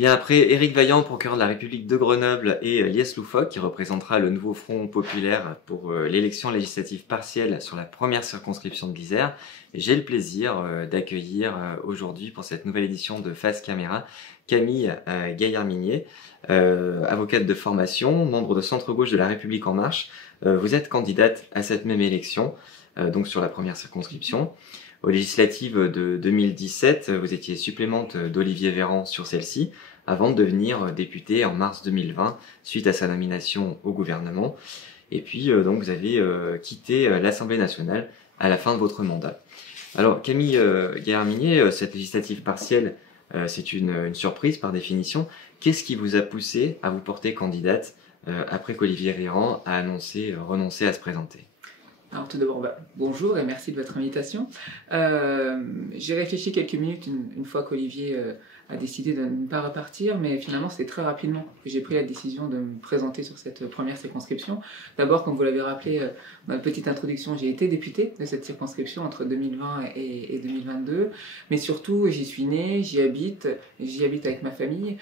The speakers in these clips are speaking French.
bien, après Éric Vaillant, procureur de la République de Grenoble, et Liès Loufoque, qui représentera le nouveau Front populaire pour l'élection législative partielle sur la première circonscription de l'Isère, j'ai le plaisir d'accueillir aujourd'hui pour cette nouvelle édition de Face Caméra Camille Gaillard-Minier, avocate de formation, membre de Centre-Gauche de la République En Marche. Vous êtes candidate à cette même élection, donc sur la première circonscription. Aux législatives de 2017, vous étiez suppléante d'Olivier Véran sur celle-ci, avant de devenir députée en mars 2020, suite à sa nomination au gouvernement. Et puis, donc, vous avez quitté l'Assemblée nationale à la fin de votre mandat. Alors, Camille Gaillard-Minier, cette législative partielle, c'est une surprise par définition. Qu'est-ce qui vous a poussé à vous porter candidate après qu'Olivier Véran a annoncé renoncer à se présenter ? Alors tout d'abord, bonjour et merci de votre invitation. J'ai réfléchi quelques minutes une fois qu'Olivier a décidé de ne pas repartir, mais finalement c'est très rapidement que j'ai pris la décision de me présenter sur cette première circonscription. D'abord, comme vous l'avez rappelé dans la petite introduction, j'ai été députée de cette circonscription entre 2020 et 2022, mais surtout j'y suis née, j'y habite avec ma famille.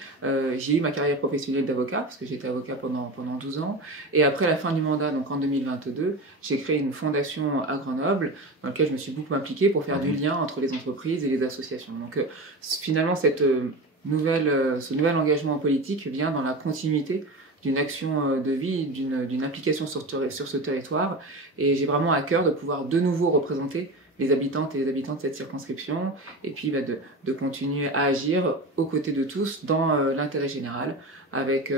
J'ai eu ma carrière professionnelle d'avocat, parce que j'étais avocat pendant 12 ans, et après la fin du mandat, donc en 2022, j'ai créé une fondation à Grenoble, dans laquelle je me suis beaucoup impliquée pour faire du lien entre les entreprises et les associations. Donc finalement, ce nouvel engagement en politique vient dans la continuité d'une action de vie, d'une implication sur ce territoire, et j'ai vraiment à cœur de pouvoir de nouveau représenter les habitantes et les habitants de cette circonscription, et puis de continuer à agir aux côtés de tous dans l'intérêt général, avec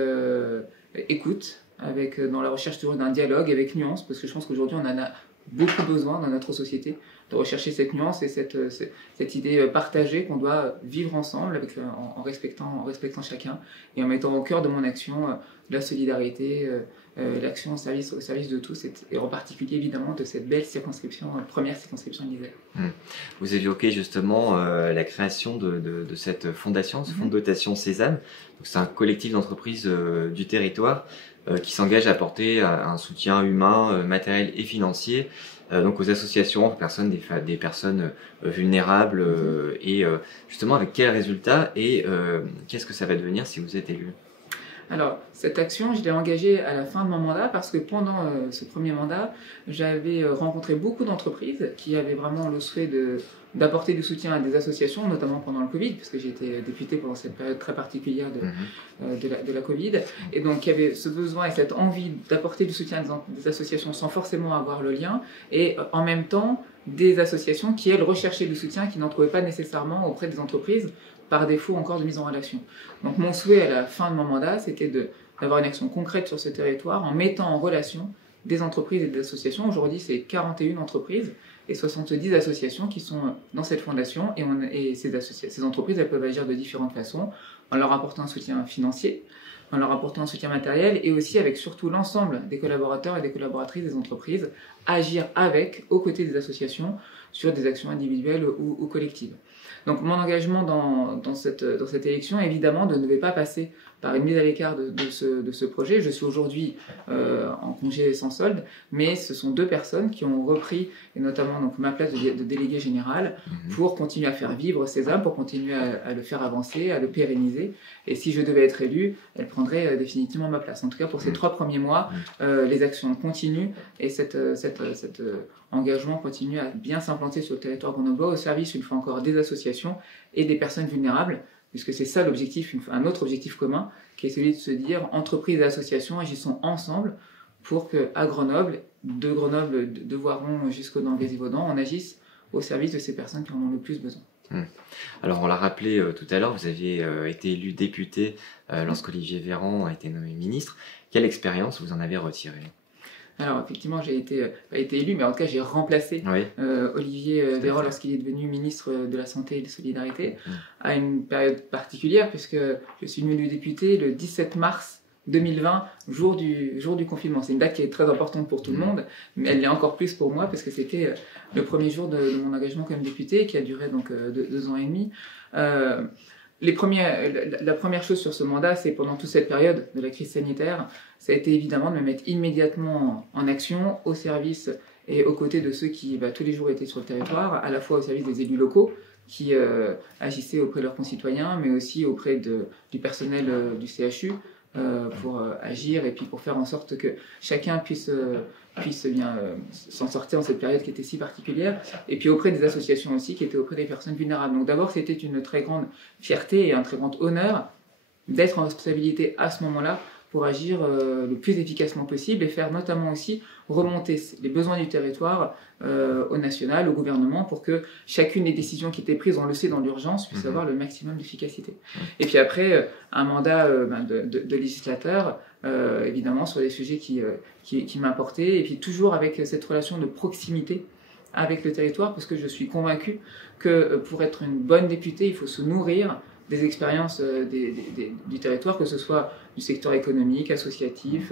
écoute, dans la recherche toujours d'un dialogue, avec nuance, parce que je pense qu'aujourd'hui on en a beaucoup besoin dans notre société, de rechercher cette nuance et cette idée partagée qu'on doit vivre ensemble en respectant chacun, et en mettant au cœur de mon action la solidarité, l'action au service de tous, et en particulier évidemment de cette belle circonscription, première circonscription de l'Isère. Vous évoquez justement la création de cette fondation, ce fonds de dotation Sésame. C'est un collectif d'entreprises du territoire qui s'engage à apporter un soutien humain, matériel et financier donc aux associations, aux des personnes vulnérables, et justement avec quels résultats et qu'est-ce que ça va devenir si vous êtes élu ? Alors, cette action, je l'ai engagée à la fin de mon mandat parce que pendant ce premier mandat, j'avais rencontré beaucoup d'entreprises qui avaient vraiment le souhait d'apporter du soutien à des associations, notamment pendant le Covid, puisque j'ai été députée pendant cette période très particulière de la Covid. Et donc, il y avait ce besoin et cette envie d'apporter du soutien à des associations sans forcément avoir le lien, et en même temps, des associations qui, elles, recherchaient du soutien, qui n'en trouvaient pas nécessairement auprès des entreprises, par défaut encore de mise en relation. Donc mon souhait à la fin de mon mandat, c'était d'avoir une action concrète sur ce territoire en mettant en relation des entreprises et des associations. Aujourd'hui, c'est 41 entreprises et 70 associations qui sont dans cette fondation, et ces entreprises, elles peuvent agir de différentes façons, en leur apportant un soutien financier, en leur apportant un soutien matériel, et aussi avec surtout l'ensemble des collaborateurs et des collaboratrices des entreprises, agir aux côtés des associations sur des actions individuelles ou collectives. Donc mon engagement dans cette élection, évidemment, ne devait pas passer par une mise à l'écart de ce projet. Je suis aujourd'hui en congé sans solde, mais ce sont 2 personnes qui ont repris, et notamment donc, ma place de délégué général, pour continuer à faire vivre Sésame, pour continuer à le faire avancer, à le pérenniser. Et si je devais être élu, elle prendrait définitivement ma place. En tout cas, pour ces 3 premiers mois, les actions continuent, et cet engagement continue à bien s'implanter sur le territoire grenoblois, au service, une fois encore, des associations et des personnes vulnérables, puisque c'est ça l'objectif, un autre objectif commun, qui est celui de se dire entreprises et associations agissons ensemble pour qu'à Grenoble, de Voiron jusqu'au Nord-Gazivaudan, on agisse au service de ces personnes qui en ont le plus besoin. Alors on l'a rappelé tout à l'heure, vous aviez été élu député lorsqu'Olivier Véran a été nommé ministre. Quelle expérience vous en avez retirée ? Alors effectivement, j'ai pas été élu, mais en tout cas j'ai remplacé Olivier Véran lorsqu'il est devenu ministre de la Santé et de la Solidarité, à une période particulière, puisque je suis devenu député le 17 mars 2020, jour du confinement. C'est une date qui est très importante pour tout le monde, mais elle l'est encore plus pour moi, parce que c'était le premier jour de mon engagement comme député, qui a duré donc 2 ans et demi. La première chose sur ce mandat, c'est pendant toute cette période de la crise sanitaire, ça a été évidemment de me mettre immédiatement en action, au service et aux côtés de ceux qui tous les jours étaient sur le territoire, à la fois au service des élus locaux, qui agissaient auprès de leurs concitoyens, mais aussi auprès du personnel du CHU pour agir et puis pour faire en sorte que chacun puisse bien s'en sortir en cette période qui était si particulière, et puis auprès des associations aussi qui étaient auprès des personnes vulnérables. Donc d'abord, c'était une très grande fierté et un très grand honneur d'être en responsabilité à ce moment-là pour agir le plus efficacement possible et faire notamment aussi remonter les besoins du territoire au national, au gouvernement, pour que chacune des décisions qui étaient prises, on le sait, dans l'urgence, puisse avoir le maximum d'efficacité. Et puis après, un mandat de législateur, évidemment, sur des sujets qui m'importaient, et puis toujours avec cette relation de proximité avec le territoire, parce que je suis convaincue que pour être une bonne députée, il faut se nourrir des expériences du territoire, que ce soit du secteur économique, associatif,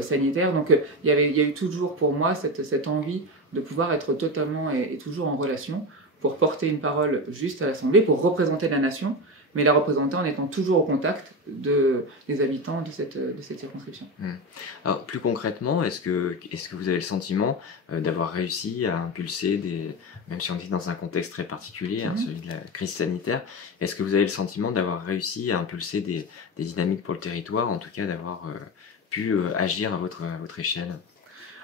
sanitaire. Donc il y a eu toujours pour moi cette envie de pouvoir être totalement et toujours en relation pour porter une parole juste à l'Assemblée, pour représenter la nation, mais la représenter en étant toujours au contact des habitants de cette circonscription. Alors, plus concrètement, est-ce que vous avez le sentiment d'avoir réussi à impulser même si on dit dans un contexte très particulier, celui de la crise sanitaire, est-ce que vous avez le sentiment d'avoir réussi à impulser des dynamiques pour le territoire, en tout cas d'avoir pu agir à votre échelle?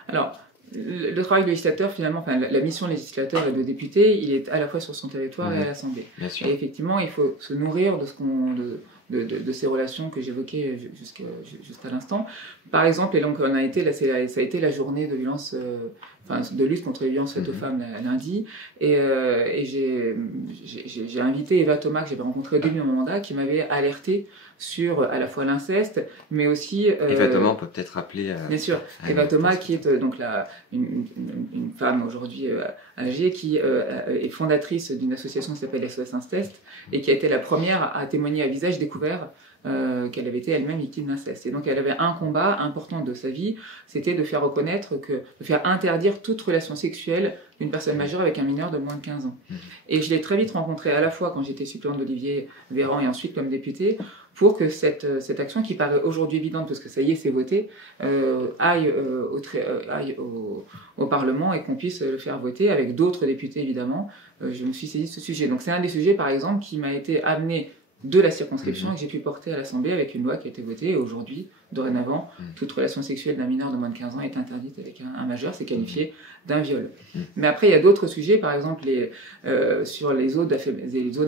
Alors, le travail du législateur, finalement, enfin, la mission législateur et de député, il est à la fois sur son territoire et à l'Assemblée. Et effectivement, il faut se nourrir de ces relations que j'évoquais jusqu'à l'instant. Par exemple, et donc ça a été la journée de violence, de lutte contre les violences faites aux femmes lundi, et j'ai invité Eva Thomas, que j'avais rencontrée au début de mon mandat, qui m'avait alerté sur à la fois l'incest, mais aussi... Eva Thomas, on peut peut-être rappeler... bien sûr, Eva Thomas, qui est donc une femme aujourd'hui âgée, qui est fondatrice d'une association qui s'appelle SOS Inceste, et qui a été la première à témoigner à visage découvert qu'elle avait été elle-même victime d'inceste. Et donc elle avait un combat important de sa vie, c'était de faire reconnaître de faire interdire toute relation sexuelle d'une personne majeure avec un mineur de moins de 15 ans. Et je l'ai très vite rencontrée à la fois quand j'étais suppléante d'Olivier Véran et ensuite comme députée, pour que cette action, qui paraît aujourd'hui évidente parce que ça y est, c'est voté, aille au Parlement et qu'on puisse le faire voter avec d'autres députés évidemment. Je me suis saisie de ce sujet. Donc c'est un des sujets par exemple qui m'a été amené de la circonscription et que j'ai pu porter à l'Assemblée avec une loi qui a été votée. Et aujourd'hui, dorénavant, toute relation sexuelle d'un mineur de moins de 15 ans est interdite avec un majeur, c'est qualifié d'un viol. Mais après, il y a d'autres sujets, par exemple sur les zones à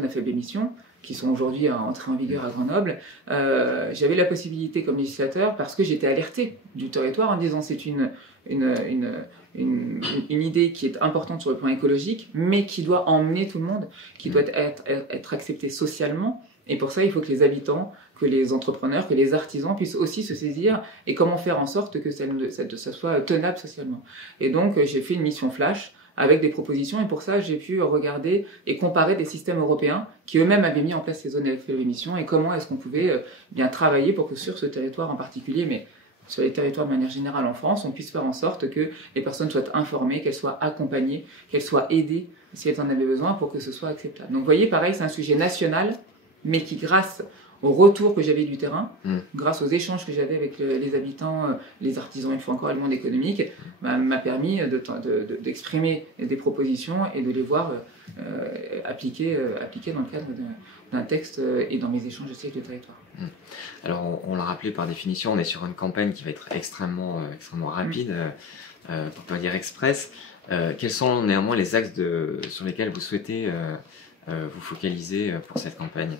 faible émission, qui sont aujourd'hui entrées en vigueur à Grenoble. J'avais la possibilité comme législateur, parce que j'étais alertée du territoire en disant c'est une idée qui est importante sur le plan écologique, mais qui doit emmener tout le monde, qui doit être acceptée socialement. Et pour ça, il faut que les habitants, que les entrepreneurs, que les artisans puissent aussi se saisir et comment faire en sorte que ça soit tenable socialement. Et donc, j'ai fait une mission flash avec des propositions, et pour ça, j'ai pu regarder et comparer des systèmes européens qui eux-mêmes avaient mis en place ces zones à faible émission et comment est-ce qu'on pouvait bien travailler pour que sur ce territoire en particulier, mais sur les territoires de manière générale en France, on puisse faire en sorte que les personnes soient informées, qu'elles soient accompagnées, qu'elles soient aidées si elles en avaient besoin pour que ce soit acceptable. Donc vous voyez, pareil, c'est un sujet national, mais qui, grâce au retour que j'avais du terrain, grâce aux échanges que j'avais avec les habitants, les artisans, une fois encore, et le monde économique, m'a permis d'exprimer des propositions et de les voir appliquées dans le cadre d'un texte et dans mes échanges aussi avec le territoire. Alors, on l'a rappelé par définition, on est sur une campagne qui va être extrêmement rapide, pour pas dire express. Quels sont néanmoins les axes sur lesquels vous souhaitez vous focaliser pour cette campagne ?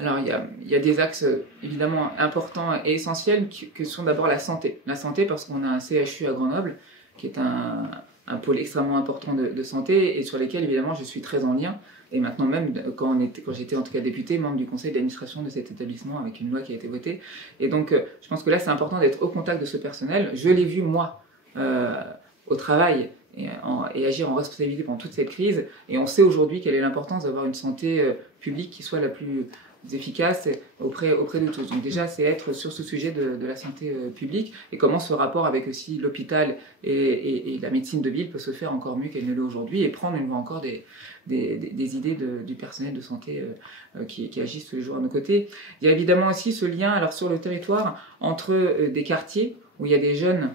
Alors, il y a des axes évidemment importants et essentiels que sont d'abord la santé. La santé, parce qu'on a un CHU à Grenoble, qui est un pôle extrêmement important de santé et sur lesquels évidemment je suis très en lien. Et maintenant même, quand j'étais en tout cas députée, membre du conseil d'administration de cet établissement avec une loi qui a été votée. Et donc, je pense que là, c'est important d'être au contact de ce personnel. Je l'ai vu, moi, au travail et agir en responsabilité pendant toute cette crise. Et on sait aujourd'hui quelle est l'importance d'avoir une santé publique qui soit la plus efficace auprès de tous. Donc déjà, c'est être sur ce sujet de la santé publique et comment ce rapport avec aussi l'hôpital et la médecine de ville peut se faire encore mieux qu'elle ne l'est aujourd'hui et prendre une fois encore des idées du personnel de santé qui agissent tous les jours à nos côtés. Il y a évidemment aussi ce lien alors sur le territoire entre des quartiers où il y a des jeunes,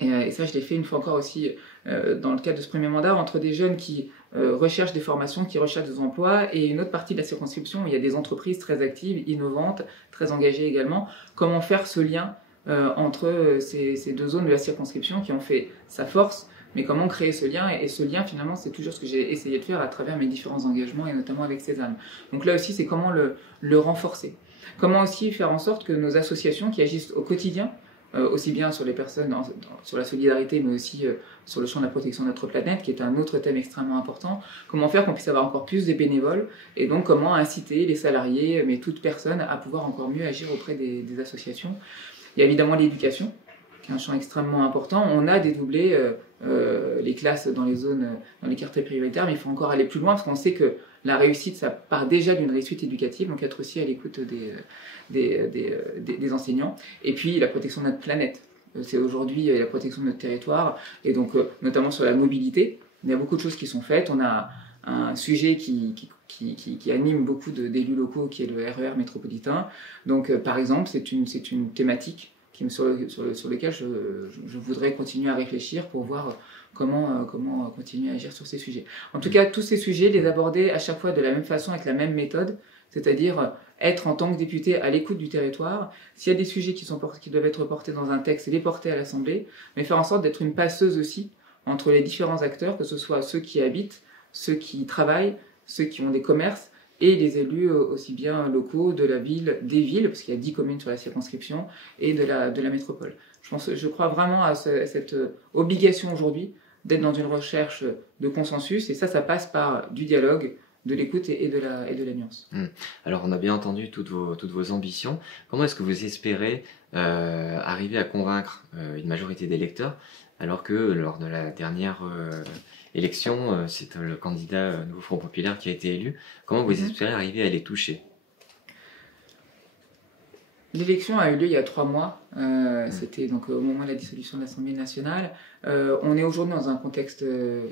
et ça je l'ai fait une fois encore aussi dans le cadre de ce premier mandat, entre des jeunes qui recherche des formations, qui recherche des emplois, et une autre partie de la circonscription où il y a des entreprises très actives, innovantes, très engagées également. Comment faire ce lien entre ces deux zones de la circonscription qui ont fait sa force, mais comment créer ce lien? Et ce lien, finalement, c'est toujours ce que j'ai essayé de faire à travers mes différents engagements, et notamment avec Cézanne. Donc là aussi, c'est comment le renforcer. Comment aussi faire en sorte que nos associations qui agissent au quotidien, aussi bien sur les personnes, sur la solidarité, mais aussi sur le champ de la protection de notre planète, qui est un autre thème extrêmement important. Comment faire qu'on puisse avoir encore plus de bénévoles, et donc comment inciter les salariés, mais toute personne, à pouvoir encore mieux agir auprès des associations. Il y a évidemment l'éducation, qui est un champ extrêmement important. On a dédoublé les classes dans les zones, dans les quartiers prioritaires, mais il faut encore aller plus loin, parce qu'on sait que la réussite, ça part déjà d'une réussite éducative, donc être aussi à l'écoute des enseignants. Et puis la protection de notre planète. C'est aujourd'hui la protection de notre territoire, et donc notamment sur la mobilité. Il y a beaucoup de choses qui sont faites. On a un sujet qui anime beaucoup d'élus locaux, qui est le RER métropolitain. Donc par exemple, c'est une thématique sur lequel je voudrais continuer à réfléchir pour voir comment continuer à agir sur ces sujets. En tout cas, tous ces sujets, les aborder à chaque fois de la même façon, avec la même méthode, c'est-à-dire être en tant que député à l'écoute du territoire. S'il y a des sujets qui doivent être portés dans un texte, les porter à l'Assemblée, mais faire en sorte d'être une passeuse aussi entre les différents acteurs, que ce soit ceux qui habitent, ceux qui travaillent, ceux qui ont des commerces, et les élus aussi bien locaux de la ville, des villes, parce qu'il y a 10 communes sur la circonscription, et de la métropole. Je crois vraiment à cette obligation aujourd'hui d'être dans une recherche de consensus, et ça passe par du dialogue, de l'écoute et de la nuance. Alors on a bien entendu toutes vos ambitions. Comment est-ce que vous espérez arriver à convaincre une majorité d'électeurs, alors que lors de la dernière élection, c'est le candidat Nouveau Front Populaire qui a été élu? Comment vous espérez arriver à les toucher? L'élection a eu lieu il y a 3 mois, c'était donc au moment de la dissolution de l'Assemblée nationale. On est aujourd'hui dans un contexte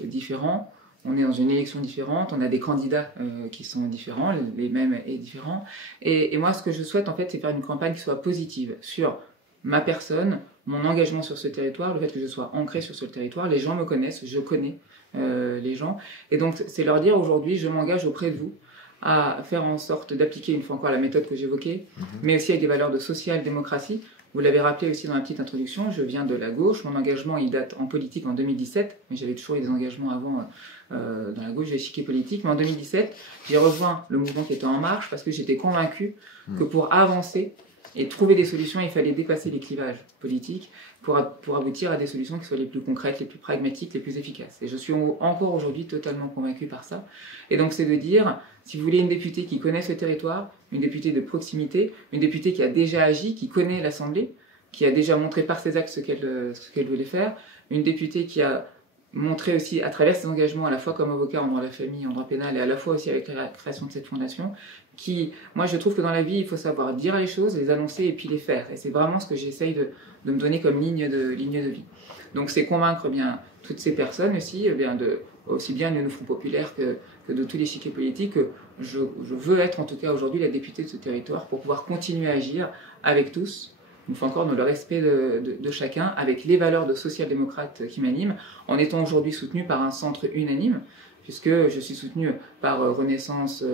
différent, on est dans une élection différente, on a des candidats qui sont différents, les mêmes et différents. Et moi, ce que je souhaite, en fait, c'est faire une campagne qui soit positive sur ma personne, mon engagement sur ce territoire, le fait que je sois ancré sur ce territoire. Les gens me connaissent, je connais les gens. Et donc, c'est leur dire aujourd'hui, je m'engage auprès de vous à faire en sorte d'appliquer une fois encore la méthode que j'évoquais, mais aussi avec des valeurs de social-démocratie. Vous l'avez rappelé aussi dans la petite introduction, je viens de la gauche, mon engagement il date en politique en 2017, mais j'avais toujours eu des engagements avant dans la gauche, l'échiquier politique, mais en 2017, j'ai rejoint le mouvement qui était En Marche parce que j'étais convaincu que pour avancer et trouver des solutions, il fallait dépasser les clivages politiques pour aboutir à des solutions qui soient les plus concrètes, les plus pragmatiques, les plus efficaces. Et je suis encore aujourd'hui totalement convaincu par ça. Et donc c'est de dire, si vous voulez une députée qui connaît ce territoire, une députée de proximité, une députée qui a déjà agi, qui connaît l'Assemblée, qui a déjà montré par ses actes ce qu'elle voulait faire, une députée qui a montré aussi à travers ses engagements, à la fois comme avocat en droit de la famille, en droit pénal, et à la fois aussi avec la création de cette fondation, moi je trouve que dans la vie, il faut savoir dire les choses, les annoncer et puis les faire. Et c'est vraiment ce que j'essaye de me donner comme ligne de vie. Donc c'est convaincre bien toutes ces personnes aussi, aussi bien du Front Populaire que de tous les échiquiers politiques, que je veux être en tout cas aujourd'hui la députée de ce territoire pour pouvoir continuer à agir avec tous, une fois encore dans le respect de chacun, avec les valeurs de social-démocrate qui m'animent, en étant aujourd'hui soutenu par un centre unanime, puisque je suis soutenu par Renaissance,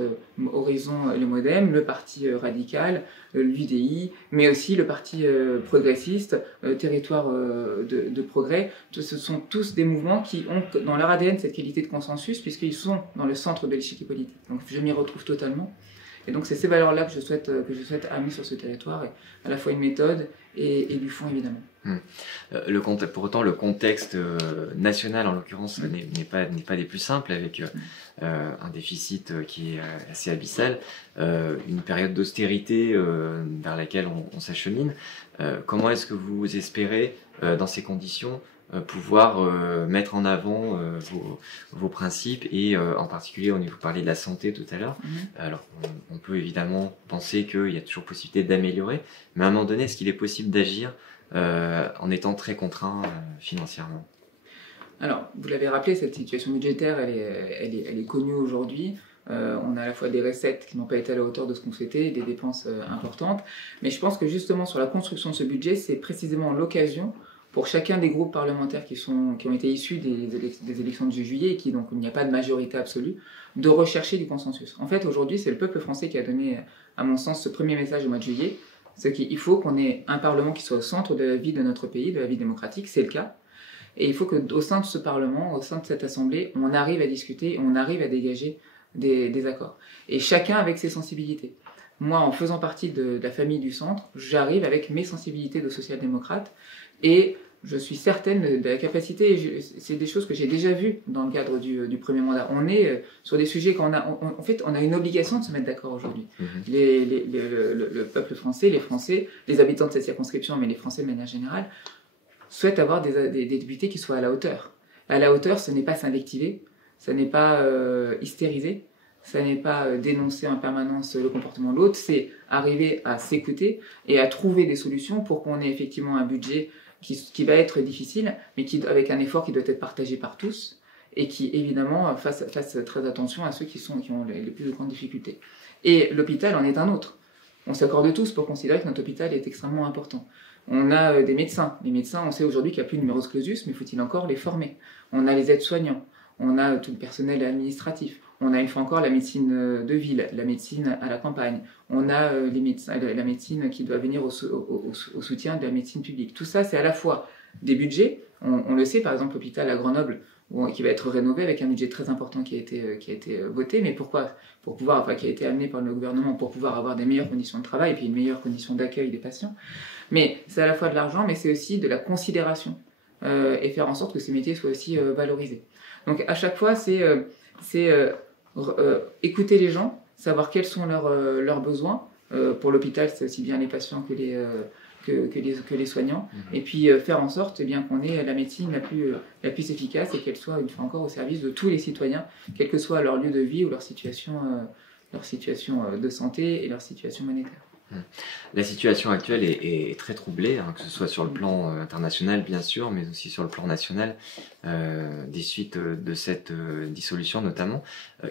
Horizon, le MoDem, le Parti radical, l'UDI, mais aussi le Parti progressiste, Territoire de progrès. Ce sont tous des mouvements qui ont dans leur ADN cette qualité de consensus, puisqu'ils sont dans le centre de l'échiquier politique. Donc je m'y retrouve totalement. Et donc c'est ces valeurs-là que je souhaite amener sur ce territoire, et à la fois une méthode et du fond évidemment. Pour autant, le contexte national, en l'occurrence, n'est pas des plus simples, avec un déficit qui est assez abyssal, une période d'austérité vers laquelle on s'achemine. Comment est-ce que vous espérez, dans ces conditions, pouvoir mettre en avant vos principes, et en particulier, vous parliez de la santé tout à l'heure. Alors on peut évidemment penser qu'il y a toujours possibilité d'améliorer, mais à un moment donné, est-ce qu'il est possible d'agir en étant très contraint financièrement? Alors, vous l'avez rappelé, cette situation budgétaire, elle est connue aujourd'hui. On a à la fois des recettes qui n'ont pas été à la hauteur de ce qu'on souhaitait, des dépenses importantes. Mais je pense que justement, sur la construction de ce budget, c'est précisément l'occasion pour chacun des groupes parlementaires qui ont été issus des élections de juillet, et qui donc il n'y a pas de majorité absolue, de rechercher du consensus. En fait, aujourd'hui, c'est le peuple français qui a donné, à mon sens, ce premier message au mois de juillet, c'est qu'il faut qu'on ait un Parlement qui soit au centre de la vie de notre pays, de la vie démocratique, c'est le cas. Et il faut qu'au sein de ce Parlement, au sein de cette Assemblée, on arrive à discuter, on arrive à dégager des accords. Et chacun avec ses sensibilités. Moi, en faisant partie de la famille du centre, j'arrive avec mes sensibilités de social-démocrate et je suis certaine de la capacité, c'est des choses que j'ai déjà vues dans le cadre du premier mandat. On est sur des sujets en fait, on a une obligation de se mettre d'accord aujourd'hui. Le peuple français, les Français, les habitants de cette circonscription, mais les Français de manière générale, souhaitent avoir des députés qui soient à la hauteur. À la hauteur, ce n'est pas s'invectiver, ce n'est pas hystériser, ce n'est pas dénoncer en permanence le comportement de l'autre, c'est arriver à s'écouter et à trouver des solutions pour qu'on ait effectivement un budget qui va être difficile, mais avec un effort qui doit être partagé par tous et qui, évidemment, fasse très attention à ceux qui ont les plus de grandes difficultés. Et l'hôpital en est un autre. On s'accorde tous pour considérer que notre hôpital est extrêmement important. On a des médecins. Les médecins, on sait aujourd'hui qu'il n'y a plus de numerus clausus, mais faut-il encore les former? On a les aides-soignants. On a tout le personnel administratif. On a une fois encore la médecine de ville, la médecine à la campagne. On a la médecine qui doit venir au soutien de la médecine publique. Tout ça, c'est à la fois des budgets. On le sait, par exemple, l'hôpital à Grenoble, qui va être rénové avec un budget très important qui a été voté. Mais pourquoi? Qui a été amené par le gouvernement pour pouvoir avoir des meilleures conditions de travail et puis une meilleure condition d'accueil des patients. Mais c'est à la fois de l'argent, mais c'est aussi de la considération et faire en sorte que ces métiers soient aussi valorisés. Donc à chaque fois, c'est écouter les gens, savoir quels sont leurs besoins. Pour l'hôpital, c'est aussi bien les patients que les soignants. Et puis faire en sorte bien qu'on ait la médecine la plus efficace et qu'elle soit une fois encore au service de tous les citoyens, quel que soit leur lieu de vie ou leur situation de santé et leur situation monétaire. La situation actuelle est très troublée, hein, que ce soit sur le plan international bien sûr, mais aussi sur le plan national, des suites de cette dissolution notamment.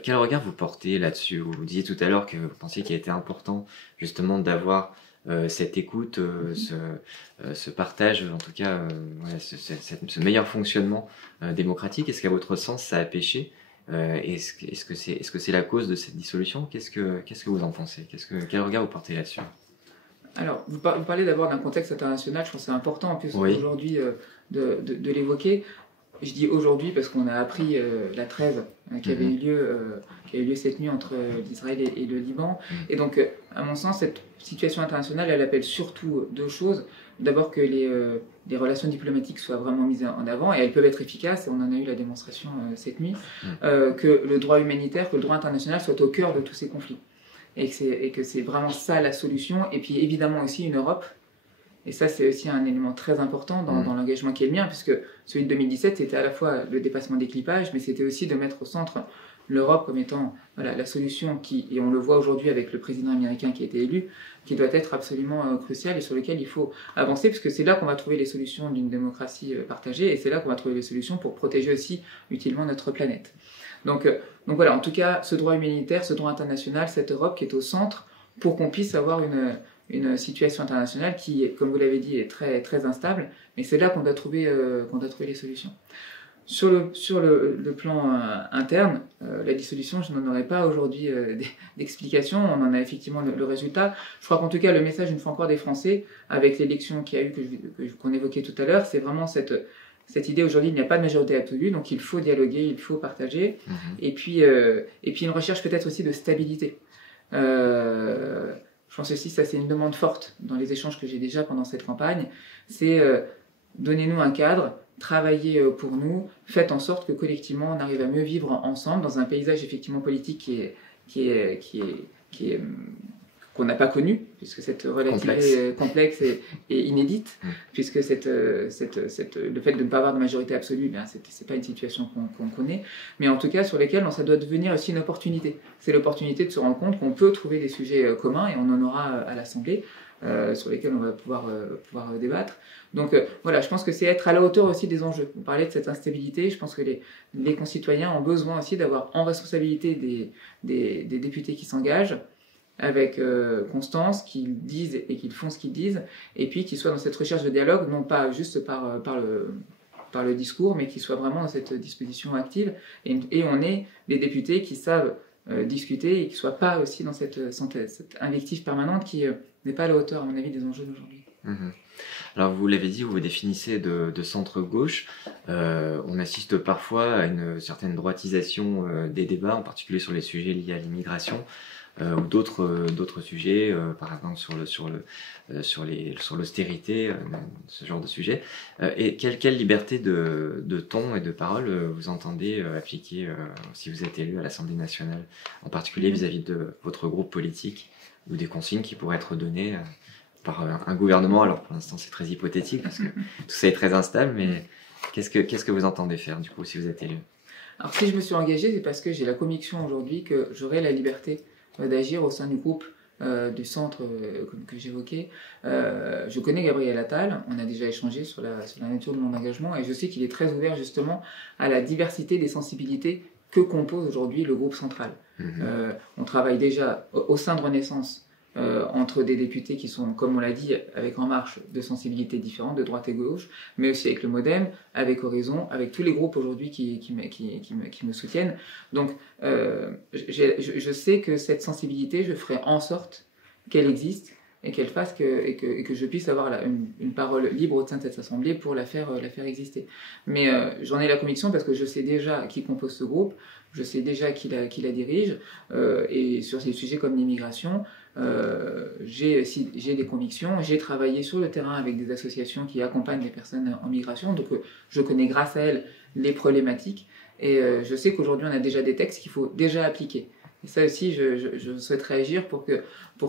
Quel regard vous portez là-dessus? Vous disiez tout à l'heure que vous pensiez qu'il était important justement d'avoir cette écoute, ce partage, en tout cas ce meilleur fonctionnement démocratique. Est-ce qu'à votre sens ça a péché? Est-ce que c'est la cause de cette dissolution? Qu'est-ce que vous en pensez? Quel regard vous portez là-dessus? Alors, vous parlez d'abord d'un contexte international, je pense que c'est important en plus aujourd'hui de l'évoquer. Je dis aujourd'hui parce qu'on a appris la trêve qui avait eu lieu cette nuit entre l'Israël et le Liban. Et donc, à mon sens, cette situation internationale, elle appelle surtout deux choses. D'abord que les relations diplomatiques soient vraiment mises en avant, et elles peuvent être efficaces, et on en a eu la démonstration cette nuit, que le droit humanitaire, que le droit international soit au cœur de tous ces conflits. Et que c'est vraiment ça la solution. Et puis évidemment aussi une Europe. Et ça, c'est aussi un élément très important dans l'engagement qui est le mien, puisque celui de 2017, c'était à la fois le dépassement des clivages, mais c'était aussi de mettre au centre l'Europe comme étant la solution et on le voit aujourd'hui avec le président américain qui a été élu, qui doit être absolument crucial et sur lequel il faut avancer, parce que c'est là qu'on va trouver les solutions d'une démocratie partagée, et c'est là qu'on va trouver les solutions pour protéger aussi utilement notre planète. Donc voilà, en tout cas, ce droit humanitaire, ce droit international, cette Europe qui est au centre, pour qu'on puisse avoir une situation internationale qui, comme vous l'avez dit, est très, très instable, mais c'est là qu'on doit trouver les solutions. Sur le plan interne, la dissolution, je n'en aurais pas aujourd'hui d'explication. On en a effectivement le résultat. Je crois qu'en tout cas, le message, une fois encore, des Français, avec l'élection qu'il y a eu, qu'on évoquait tout à l'heure, c'est vraiment cette idée aujourd'hui, il n'y a pas de majorité absolue, donc il faut dialoguer, il faut partager. Et puis une recherche peut-être aussi de stabilité. Je pense aussi, ça c'est une demande forte dans les échanges que j'ai déjà pendant cette campagne, c'est donnez-nous un cadre, travaillez pour nous, faites en sorte que collectivement on arrive à mieux vivre ensemble dans un paysage effectivement politique qu'on n'a pas connu, puisque cette relativité est complexe et inédite, puisque le fait de ne pas avoir de majorité absolue, c'est pas une situation qu'on connaît, mais en tout cas sur lesquels ça doit devenir aussi une opportunité. C'est l'opportunité de se rendre compte qu'on peut trouver des sujets communs, et on en aura à l'Assemblée, sur lesquels on va pouvoir débattre. Donc voilà, je pense que c'est être à la hauteur aussi des enjeux. Vous parlez de cette instabilité, je pense que les concitoyens ont besoin aussi d'avoir en responsabilité des députés qui s'engagent, avec constance, qu'ils disent et qu'ils font ce qu'ils disent, et puis qu'ils soient dans cette recherche de dialogue, non pas juste par le discours, mais qu'ils soient vraiment dans cette disposition active. Et on est des députés qui savent discuter et qui ne soient pas aussi dans cette invective permanente qui n'est pas à la hauteur, à mon avis, des enjeux d'aujourd'hui. Alors vous l'avez dit, vous vous définissez de centre-gauche. On assiste parfois à une certaine droitisation des débats, en particulier sur les sujets liés à l'immigration ou d'autres sujets, par exemple sur l'austérité, ce genre de sujet. Et quelle liberté de ton et de parole vous entendez appliquer si vous êtes élu à l'Assemblée nationale, en particulier vis-à-vis de votre groupe politique ou des consignes qui pourraient être données par un gouvernement? Alors pour l'instant c'est très hypothétique parce que tout ça est très instable, mais qu'est-ce que vous entendez faire du coup si vous êtes élu? Alors si je me suis engagée, c'est parce que j'ai la conviction aujourd'hui que j'aurai la liberté d'agir au sein du groupe du centre que j'évoquais. Je connais Gabriel Attal, on a déjà échangé sur la nature de mon engagement et je sais qu'il est très ouvert justement à la diversité des sensibilités que compose aujourd'hui le groupe central. On travaille déjà au sein de Renaissance entre des députés qui sont, comme on l'a dit, avec En Marche, de sensibilités différentes, de droite et gauche, mais aussi avec le Modem, avec Horizon, avec tous les groupes aujourd'hui qui me soutiennent. Donc, je sais que cette sensibilité, je ferai en sorte qu'elle existe et qu'elle fasse et que je puisse avoir une parole libre au sein de cette assemblée pour la faire exister. Mais j'en ai la conviction parce que je sais déjà qui compose ce groupe, je sais déjà qui la dirige, et sur ces sujets comme l'immigration, j'ai des convictions, j'ai travaillé sur le terrain avec des associations qui accompagnent les personnes en migration, donc je connais grâce à elles les problématiques, et je sais qu'aujourd'hui on a déjà des textes qu'il faut déjà appliquer. Et ça aussi, je souhaiterais agir pour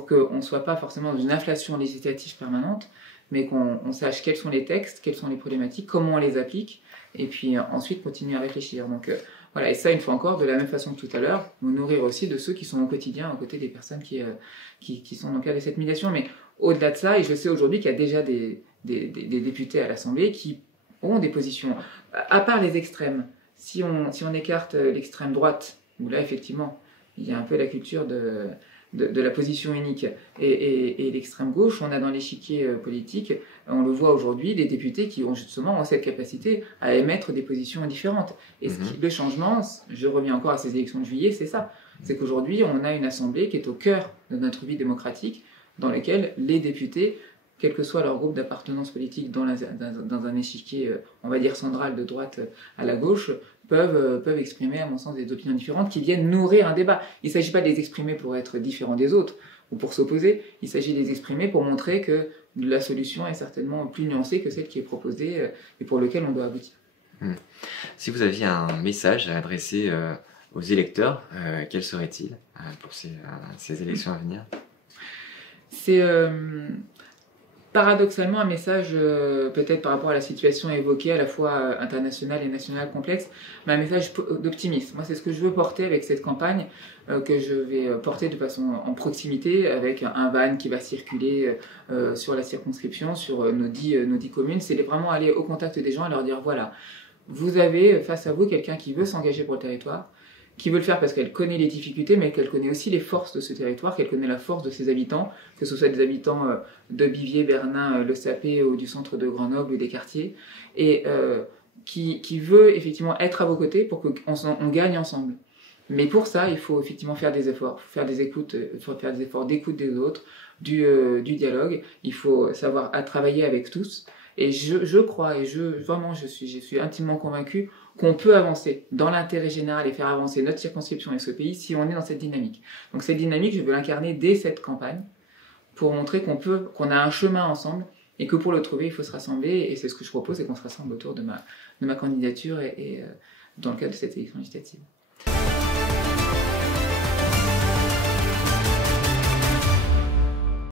qu'on ne soit pas forcément dans une inflation législative permanente, mais qu'on sache quels sont les textes, quelles sont les problématiques, comment on les applique, et puis ensuite continuer à réfléchir. Donc voilà, et ça, une fois encore, de la même façon que tout à l'heure, nous nourrir aussi de ceux qui sont au quotidien, aux côtés des personnes qui sont dans le cadre de cette médiation. Mais au-delà de ça, et je sais aujourd'hui qu'il y a déjà des députés à l'Assemblée qui ont des positions, à part les extrêmes. Si on écarte l'extrême droite, où là, effectivement, il y a un peu la culture de la position unique et l'extrême gauche, on a dans l'échiquier politique, on le voit aujourd'hui, des députés qui ont justement cette capacité à émettre des positions différentes. Et le changement, je reviens encore à ces élections de juillet, c'est ça. C'est qu'aujourd'hui, on a une assemblée qui est au cœur de notre vie démocratique, dans laquelle les députés, quel que soit leur groupe d'appartenance politique dans un échiquier, on va dire central, de droite à la gauche, peuvent exprimer, à mon sens, des opinions différentes qui viennent nourrir un débat. Il ne s'agit pas de les exprimer pour être différents des autres ou pour s'opposer, il s'agit de les exprimer pour montrer que la solution est certainement plus nuancée que celle qui est proposée et pour laquelle on doit aboutir. Si vous aviez un message à adresser aux électeurs, quel serait-il pour ces élections à venir? C'est paradoxalement un message, peut-être par rapport à la situation évoquée, à la fois internationale et nationale complexe, mais un message d'optimisme. Moi, c'est ce que je veux porter avec cette campagne, que je vais porter de façon en proximité, avec un van qui va circuler sur la circonscription, sur nos 10 communes. C'est vraiment aller au contact des gens et leur dire, voilà, vous avez face à vous quelqu'un qui veut s'engager pour le territoire, qui veut le faire parce qu'elle connaît les difficultés, mais qu'elle connaît aussi les forces de ce territoire, qu'elle connaît la force de ses habitants, que ce soit des habitants de Bivier, Bernin, Le Sapé ou du centre de Grenoble ou des quartiers, et qui veut effectivement être à vos côtés pour qu'on gagne ensemble. Mais pour ça, il faut effectivement faire des efforts, faire des efforts d'écoute des autres, du dialogue, il faut savoir travailler avec tous. Et je crois, et vraiment je suis intimement convaincu qu'on peut avancer dans l'intérêt général et faire avancer notre circonscription et ce pays si on est dans cette dynamique. Donc cette dynamique, je veux l'incarner dès cette campagne pour montrer qu'on a un chemin ensemble et que pour le trouver, il faut se rassembler. Et c'est ce que je propose, c'est qu'on se rassemble autour de ma candidature et dans le cadre de cette élection législative.